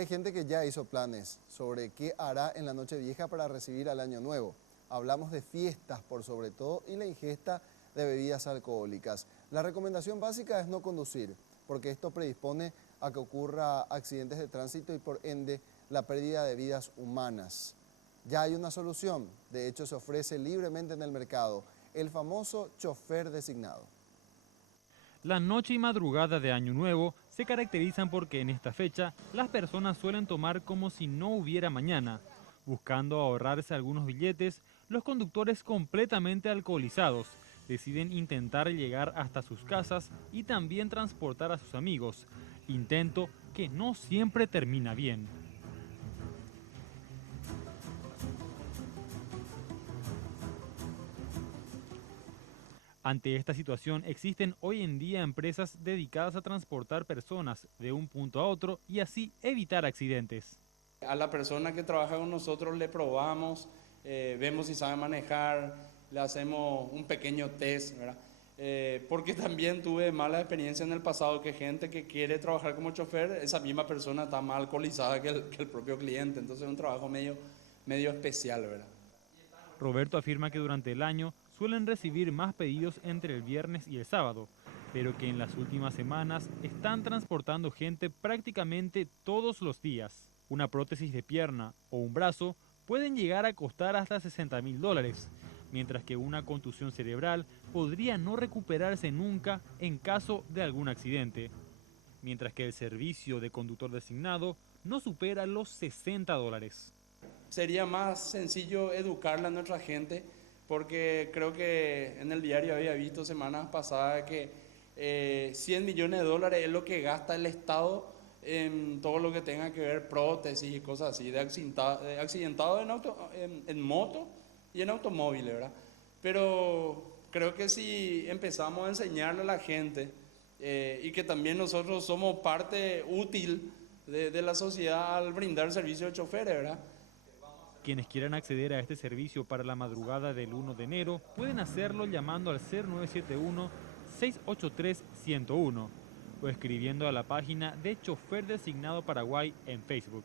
hay gente que ya hizo planes sobre qué hará en la Nochevieja para recibir al Año Nuevo. Hablamos de fiestas por sobre todo y la ingesta de bebidas alcohólicas. La recomendación básica es no conducir, porque esto predispone a que ocurra accidentes de tránsito y por ende la pérdida de vidas humanas. Ya hay una solución, de hecho se ofrece libremente en el mercado, el famoso chofer designado. La noche y madrugada de Año Nuevo se caracterizan porque en esta fecha las personas suelen tomar como si no hubiera mañana. Buscando ahorrarse algunos billetes, los conductores completamente alcoholizados deciden intentar llegar hasta sus casas y también transportar a sus amigos, intento que no siempre termina bien. Ante esta situación existen hoy en día empresas dedicadas a transportar personas de un punto a otro y así evitar accidentes. A la persona que trabaja con nosotros le probamos, vemos si sabe manejar, le hacemos un pequeño test, ¿verdad? Porque también tuve mala experiencia en el pasado que gente que quiere trabajar como chofer, esa misma persona está más alcoholizada que el propio cliente, entonces es un trabajo medio especial, ¿verdad? Roberto afirma que durante el año suelen recibir más pedidos entre el viernes y el sábado, pero que en las últimas semanas están transportando gente prácticamente todos los días. Una prótesis de pierna o un brazo pueden llegar a costar hasta $60.000, mientras que una contusión cerebral podría no recuperarse nunca en caso de algún accidente, mientras que el servicio de conductor designado no supera los $60. Sería más sencillo educarle a nuestra gente, porque creo que en el diario había visto semanas pasadas que 100 millones de dólares es lo que gasta el Estado en todo lo que tenga que ver prótesis y cosas así, de accidentado en moto y en automóviles, ¿verdad? Pero creo que si empezamos a enseñarle a la gente y que también nosotros somos parte útil de la sociedad al brindar servicio de choferes, ¿verdad? Quienes quieran acceder a este servicio para la madrugada del 1 de enero pueden hacerlo llamando al 0971-683-101 o escribiendo a la página de Chofer Designado Paraguay en Facebook.